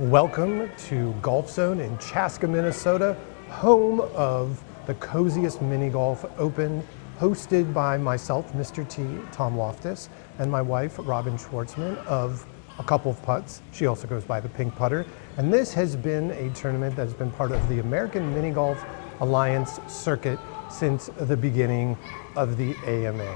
Welcome to Golf Zone in Chaska, Minnesota, home of the Coziest Mini Golf Open, hosted by myself, Mr. T, Tom Loftus, and my wife, Robin Schwartzman, of a couple of putts. She also goes by the Pink Putter. And this has been a tournament that's been part of the American Mini Golf Alliance circuit since the beginning of the AMA.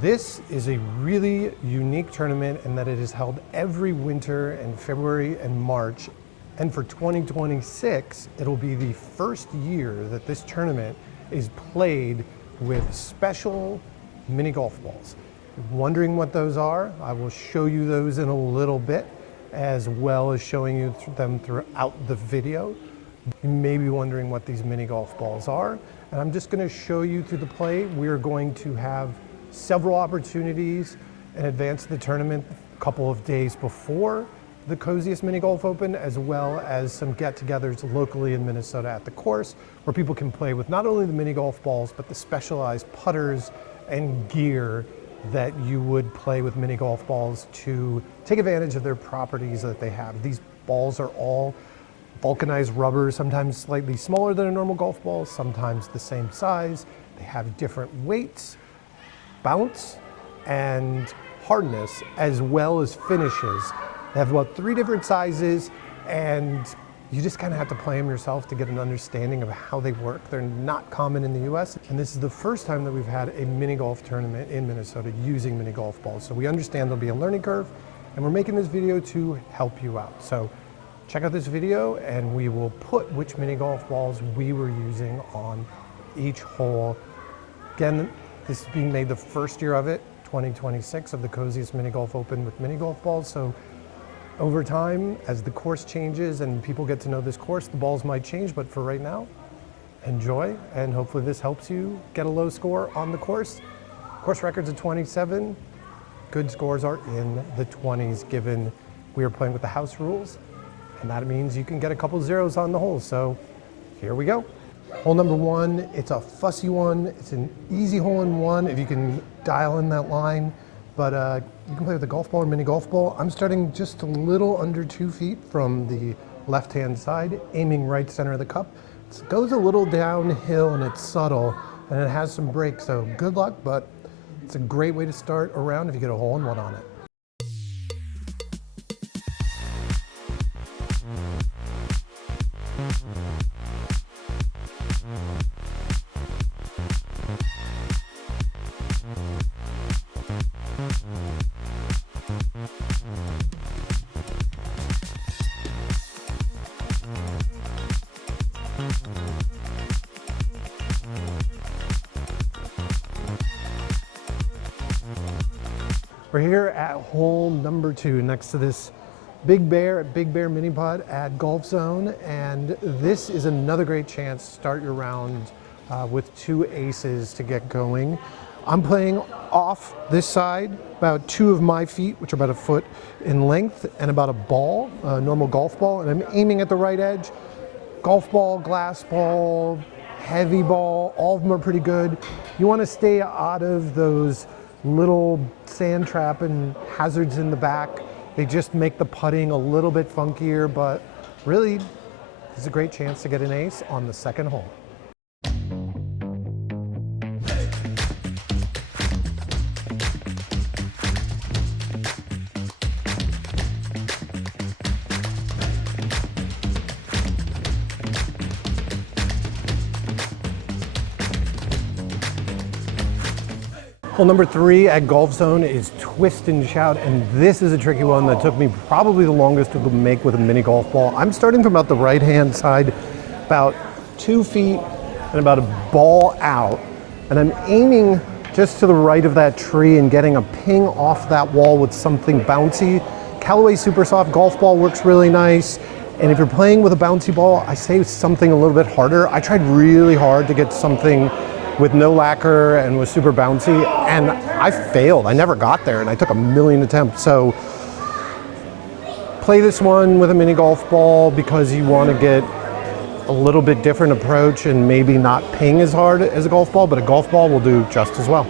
This is a really unique tournament in that it is held every winter in February and March. And for 2026, it'll be the first year that this tournament is played with special mini golf balls. If you're wondering what those are, I will show you those in a little bit, as well as showing you them throughout the video. You may be wondering what these mini golf balls are, and I'm just going to show you through the play. We are going to have several opportunities in advance of the tournament, a couple of days before the Coziest Mini Golf Open, as well as some get-togethers locally in Minnesota at the course, where people can play with not only the mini golf balls, but the specialized putters and gear that you would play with mini golf balls to take advantage of their properties that they have. These balls are all vulcanized rubber, sometimes slightly smaller than a normal golf ball, sometimes the same size. They have different weights, bounce, and hardness, as well as finishes. They have about 3 different sizes, and you just kind of have to play them yourself to get an understanding of how they work. They're not common in the US, and this is the first time that we've had a mini golf tournament in Minnesota using mini golf balls. So we understand there'll be a learning curve, and we're making this video to help you out. So check out this video, and we will put which mini golf balls we were using on each hole. Again, this is being made the first year of it, 2026, of the Coziest Mini Golf Open with mini golf balls. So over time, as the course changes and people get to know this course, the balls might change, but for right now, enjoy, and hopefully this helps you get a low score on the course. Course record's at 27. Good scores are in the 20s, given we are playing with the house rules, and that means you can get a couple zeros on the hole. So here we go. Hole number 1, it's a fussy one. It's an easy hole-in-one if you can dial in that line, but you can play with a golf ball or mini golf ball. I'm starting just a little under 2 feet from the left-hand side, aiming right center of the cup. It goes a little downhill and it's subtle, and it has some break, so good luck, but it's a great way to start a round if you get a hole-in-one on it. We're here at hole number 2, next to this Big Bear Mini Putt at Golf Zone, and this is another great chance to start your round with 2 aces to get going. I'm playing off this side, about 2 of my feet, which are about 1 foot in length, and about a ball, a normal golf ball, and I'm aiming at the right edge. Golf ball, glass ball, heavy ball, all of them are pretty good. You want to stay out of those little sand trap and hazards in the back. They just make the putting a little bit funkier, but really, this is a great chance to get an ace on the second hole. Hole number 3 at Golf Zone is Twist and Shout, and this is a tricky one that took me probably the longest to make with a mini golf ball. I'm starting from about the right-hand side, about 2 feet and about a ball out, and I'm aiming just to the right of that tree and getting a ping off that wall with something bouncy. Callaway Supersoft golf ball works really nice, and if you're playing with a bouncy ball, I say something a little bit harder. I tried really hard to get something with no lacquer and was super bouncy, and I failed. I never got there, and I took a million attempts. So play this one with a mini golf ball because you want to get a little bit different approach and maybe not ping as hard as a golf ball, but a golf ball will do just as well.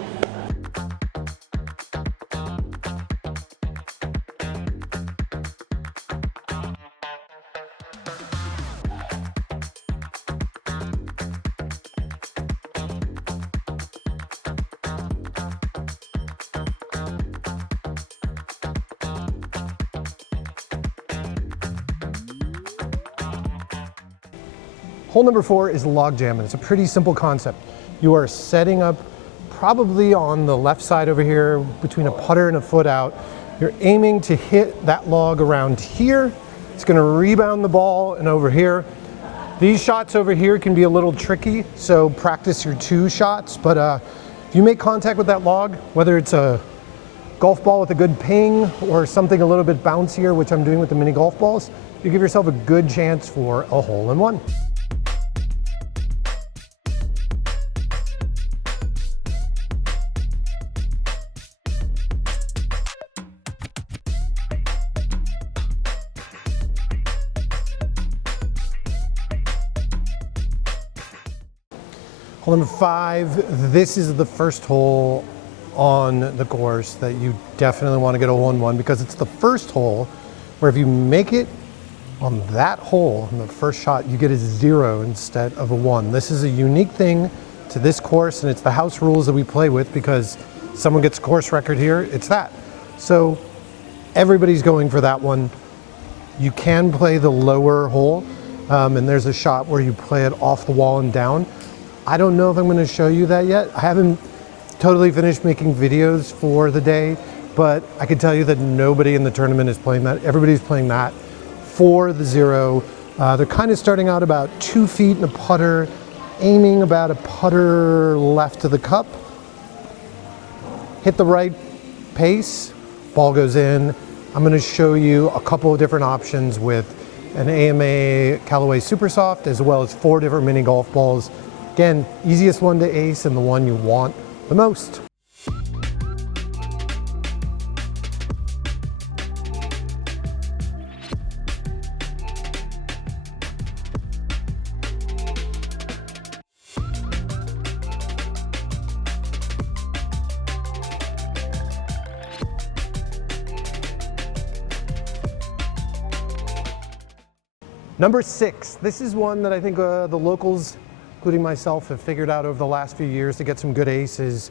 Hole number 4 is log jamming. It's a pretty simple concept. You are setting up probably on the left side over here between a putter and a foot out. You're aiming to hit that log around here. It's gonna rebound the ball and over here. These shots over here can be a little tricky, so practice your 2 shots, but if you make contact with that log, whether it's a golf ball with a good ping or something a little bit bouncier, which I'm doing with the mini golf balls, you give yourself a good chance for a hole-in-one. Hole number 5, this is the first hole on the course that you definitely want to get a hole-in-one because it's the first hole where if you make it on that hole, in the first shot, you get a 0 instead of a 1. This is a unique thing to this course, and it's the house rules that we play with because someone gets a course record here, it's that. So everybody's going for that one. You can play the lower hole, and there's a shot where you play it off the wall and down. I don't know if I'm going to show you that yet. I haven't totally finished making videos for the day, but I can tell you that nobody in the tournament is playing that. Everybody's playing that for the 0. They're kind of starting out about 2 feet in a putter, aiming about a putter left of the cup. Hit the right pace, ball goes in. I'm going to show you a couple of different options with an AMA Callaway Supersoft as well as 4 different mini golf balls. Again, easiest one to ace and the one you want the most. Number 6, this is one that I think the locals, including myself, have figured out over the last few years to get some good aces.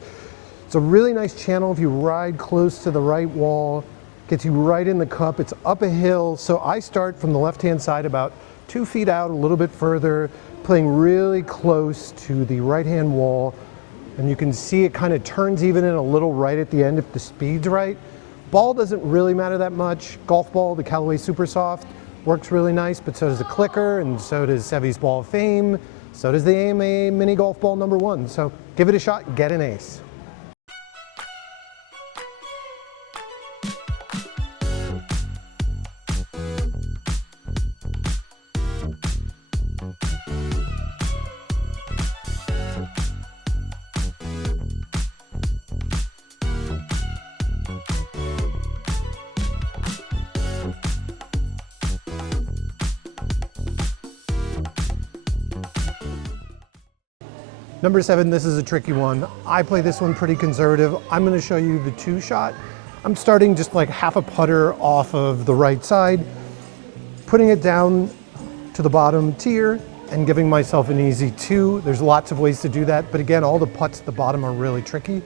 It's a really nice channel if you ride close to the right wall, gets you right in the cup. It's up a hill, so I start from the left-hand side about 2 feet out, a little bit further, playing really close to the right-hand wall. And you can see it kind of turns even in a little right at the end if the speed's right. Ball doesn't really matter that much. Golf ball, the Callaway Supersoft, works really nice, but so does the clicker, and so does Sevy's Ball of Fame. So does the AMA Mini Golf Ball number 1. So give it a shot, get an ace. Number 7, this is a tricky one. I play this one pretty conservative. I'm going to show you the 2-shot. I'm starting just like half a putter off of the right side, putting it down to the bottom tier and giving myself an easy 2. There's lots of ways to do that, but again, all the putts at the bottom are really tricky.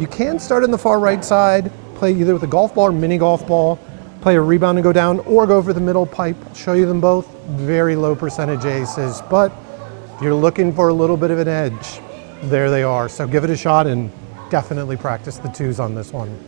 You can start on the far right side, play either with a golf ball or mini golf ball, play a rebound and go down, or go for the middle pipe. I'll show you them both. Very low percentage aces, but if you're looking for a little bit of an edge, there they are. So give it a shot and definitely practice the 2s on this one.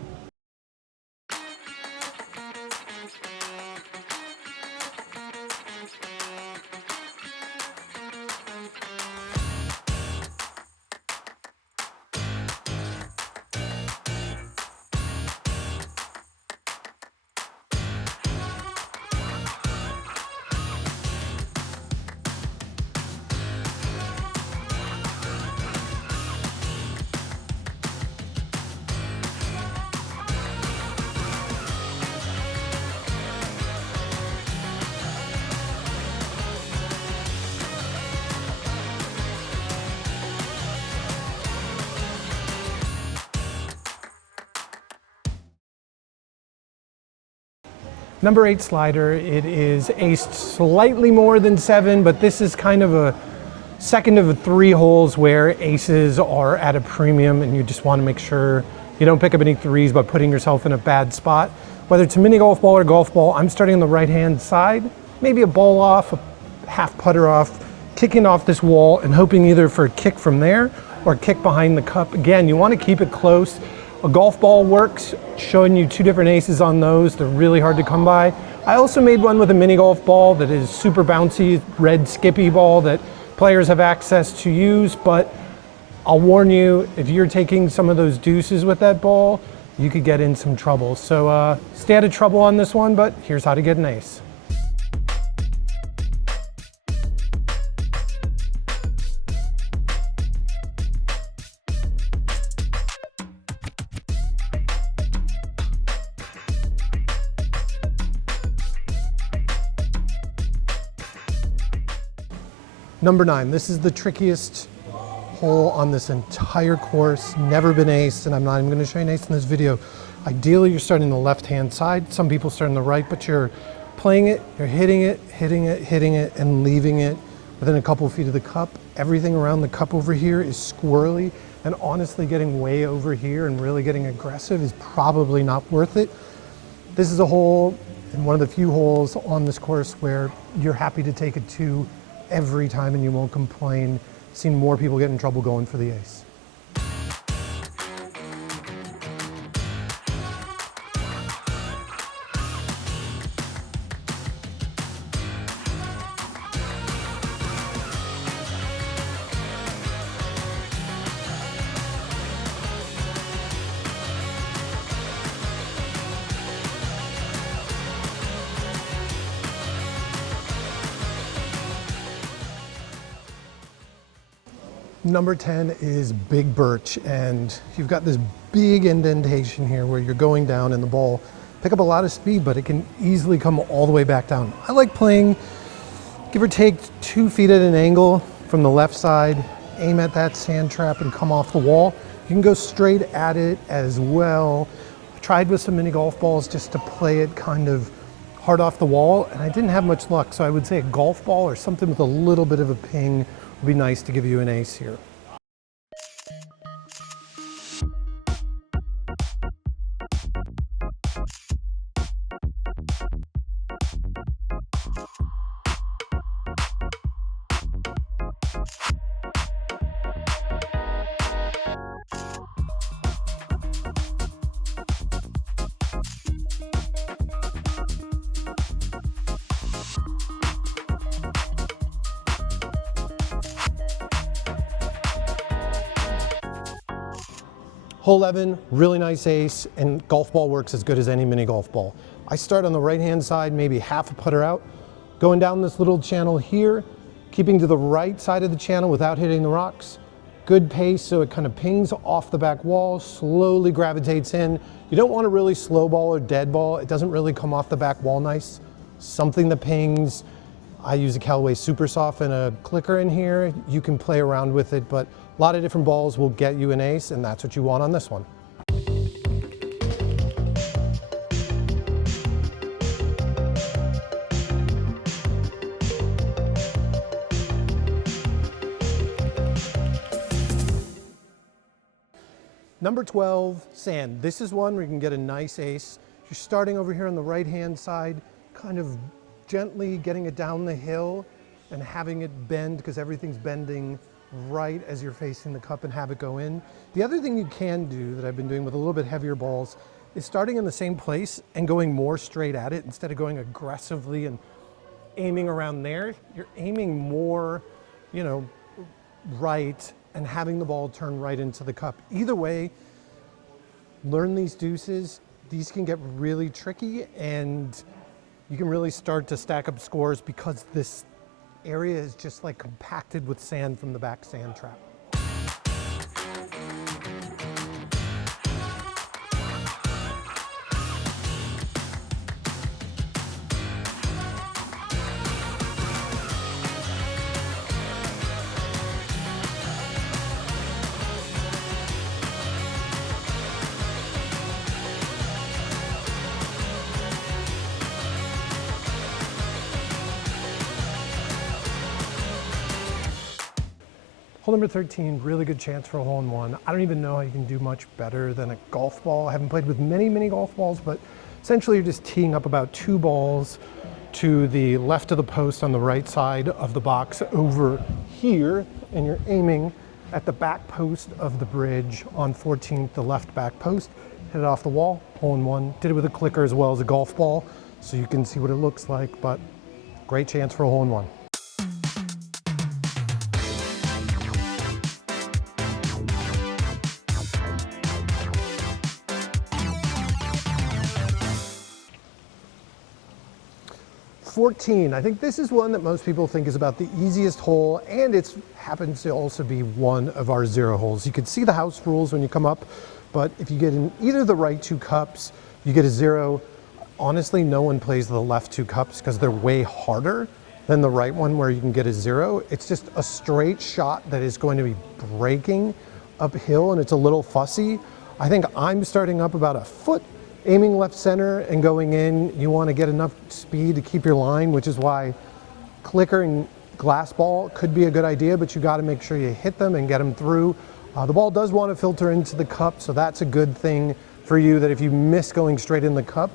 Number 8 slider, it is aced slightly more than 7, but this is kind of a second of 3 holes where aces are at a premium and you just want to make sure you don't pick up any 3s by putting yourself in a bad spot. Whether it's a mini golf ball or golf ball, I'm starting on the right-hand side, maybe a ball off, a half putter off. kicking off this wall and hoping either for a kick from there or a kick behind the cup. Again, you want to keep it close. A golf ball works, showing you 2 different aces on those. They're really hard to come by. I also made one with a mini golf ball that is super bouncy, red Skippy ball that players have access to use, but I'll warn you, if you're taking some of those deuces with that ball, you could get in some trouble. So stay out of trouble on this one, but here's how to get an ace. Number 9, this is the trickiest hole on this entire course, never been aced, and I'm not even gonna show you an ace in this video. Ideally, you're starting the left-hand side. Some people start on the right, but you're playing it, you're hitting it, hitting it, hitting it, and leaving it within a couple of feet of the cup. Everything around the cup over here is squirrely, and honestly, getting way over here and really getting aggressive is probably not worth it. This is a hole, and one of the few holes on this course where you're happy to take a 2 every time and you won't complain. Seen more people get in trouble going for the ace. Number 10 is Big Birch, and you've got this big indentation here where you're going down and the ball pick up a lot of speed, but it can easily come all the way back down. I like playing, give or take 2 feet at an angle from the left side, aim at that sand trap and come off the wall. You can go straight at it as well. I tried with some mini golf balls just to play it kind of hard off the wall, and I didn't have much luck, so I would say a golf ball or something with a little bit of a ping would be nice to give you an ace here. Hole 11, really nice ace, and golf ball works as good as any mini golf ball. I start on the right-hand side, maybe half a putter out, going down this little channel here, keeping to the right side of the channel without hitting the rocks. Good pace, so it kind of pings off the back wall, slowly gravitates in. You don't want to really slow ball or dead ball. It doesn't really come off the back wall nice. Something that pings. I use a Callaway Supersoft and a clicker in here. You can play around with it, but a lot of different balls will get you an ace, and that's what you want on this one. Number 12, sand. This is one where you can get a nice ace. You're starting over here on the right-hand side, kind of gently getting it down the hill and having it bend, because everything's bending right as you're facing the cup, and have it go in. The other thing you can do that I've been doing with a little bit heavier balls is starting in the same place and going more straight at it instead of going aggressively and aiming around there. You're aiming more, you know, right and having the ball turn right into the cup. Either way, learn these deuces. These can get really tricky, and you can really start to stack up scores because this area is just like compacted with sand from the back sand trap. Hole number 13, really good chance for a hole-in-one. I don't even know how you can do much better than a golf ball. I haven't played with many golf balls, but essentially you're just teeing up about 2 balls. to the left of the post on the right side of the box over here, and you're aiming at the back post of the bridge on 14th, the left back post. Hit it off the wall, hole in one. Did it with a clicker as well as a golf ball, so you can see what it looks like, but great chance for a hole in one. I think this is one that most people think is about the easiest hole, and it happens to also be one of our zero holes. You can see the house rules when you come up, but if you get in either the right two cups, you get a zero. Honestly, no one plays the left two cups because they're way harder than the right one where you can get a zero. It's just a straight shot that is going to be breaking uphill, and it's a little fussy. I think I'm starting up about a foot, aiming left center and going in. You want to get enough speed to keep your line, which is why clicker and glass ball could be a good idea, but you got to make sure you hit them and get them through. The ball does want to filter into the cup, so that's a good thing for you, that if you miss going straight in the cup,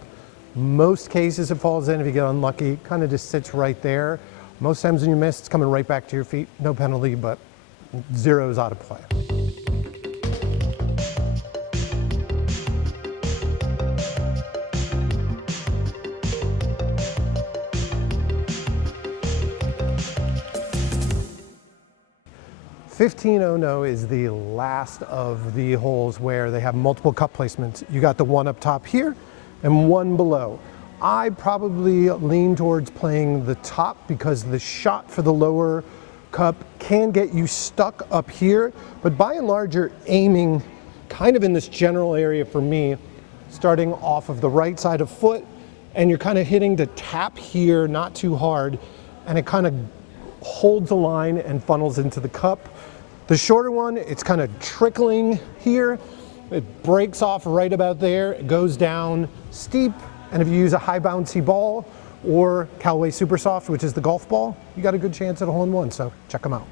most cases it falls in. If you get unlucky, it kind of just sits right there. Most times when you miss, it's coming right back to your feet. No penalty, but zero's out of play. $15.00 is the last of the holes where they have multiple cup placements. You got the one up top here and one below. I probably lean towards playing the top because the shot for the lower cup can get you stuck up here, but by and large you're aiming kind of in this general area for me, starting off of the right side of foot, and you're kind of hitting to tap here, not too hard, and it kind of holds the line and funnels into the cup. The shorter one, it's kind of trickling here. It breaks off right about there. It goes down steep. And if you use a high bouncy ball or Callaway Supersoft, which is the golf ball, you got a good chance at a hole in one. So check them out.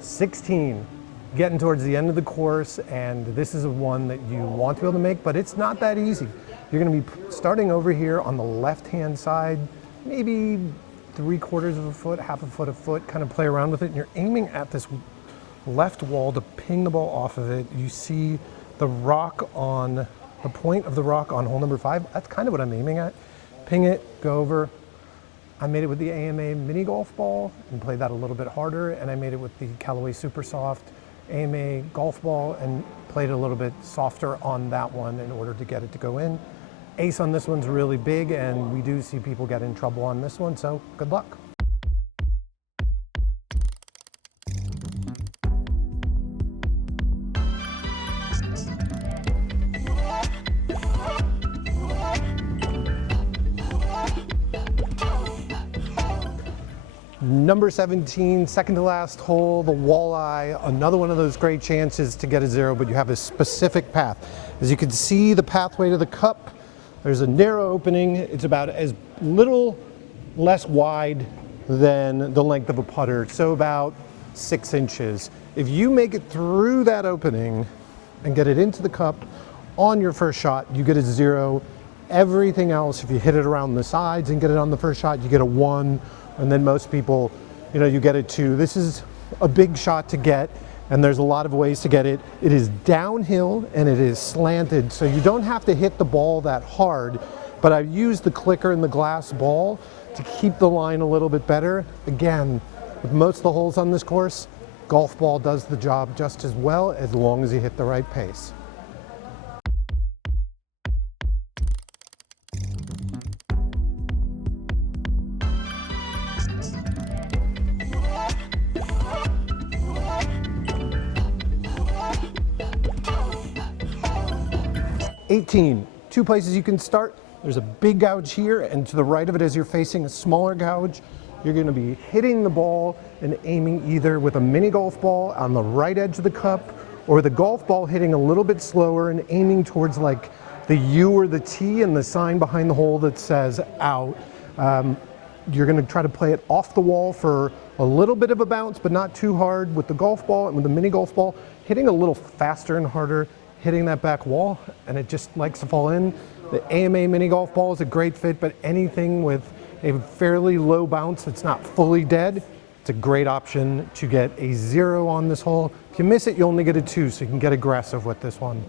$16, getting towards the end of the course, and this is one that you want to be able to make, but it's not that easy. You're going to be starting over here on the left-hand side, maybe 3/4 of a foot, half a foot, kind of play around with it, and you're aiming at this left wall to ping the ball off of it. You see the rock on, the point of the rock on hole number 5. That's kind of what I'm aiming at. Ping it, go over. I made it with the AMA mini golf ball and played that a little bit harder, and I made it with the Callaway Supersoft AMA golf ball and played a little bit softer on that one in order to get it to go in. Ace on this one's really big, and we do see people get in trouble on this one, so good luck. Number 17, second to last hole, the walleye, another one of those great chances to get a zero, but you have a specific path. As you can see, the pathway to the cup, there's a narrow opening. It's about as little less wide than the length of a putter, so about 6 inches. If you make it through that opening and get it into the cup on your first shot, you get a zero. Everything else, if you hit it around the sides and get it on the first shot, you get a 1. And then most people, you get a 2. This is a big shot to get, and there's a lot of ways to get it. It is downhill and it is slanted, so you don't have to hit the ball that hard, but I've used the clicker and the glass ball to keep the line a little bit better. Again, with most of the holes on this course, golf ball does the job just as well as long as you hit the right pace. 18, two places you can start. There's a big gouge here, and to the right of it as you're facing a smaller gouge, you're gonna be hitting the ball and aiming either with a mini golf ball on the right edge of the cup, or the golf ball hitting a little bit slower and aiming towards like the U or the T and the sign behind the hole that says out. You're gonna try to play it off the wall for a little bit of a bounce, but not too hard with the golf ball and with the mini golf ball, hitting a little faster and harder, hitting that back wall, and it just likes to fall in. The AMA mini golf ball is a great fit, but anything with a fairly low bounce that's not fully dead, it's a great option to get a 0 on this hole. If you miss it, you only get a 2, so you can get aggressive with this one.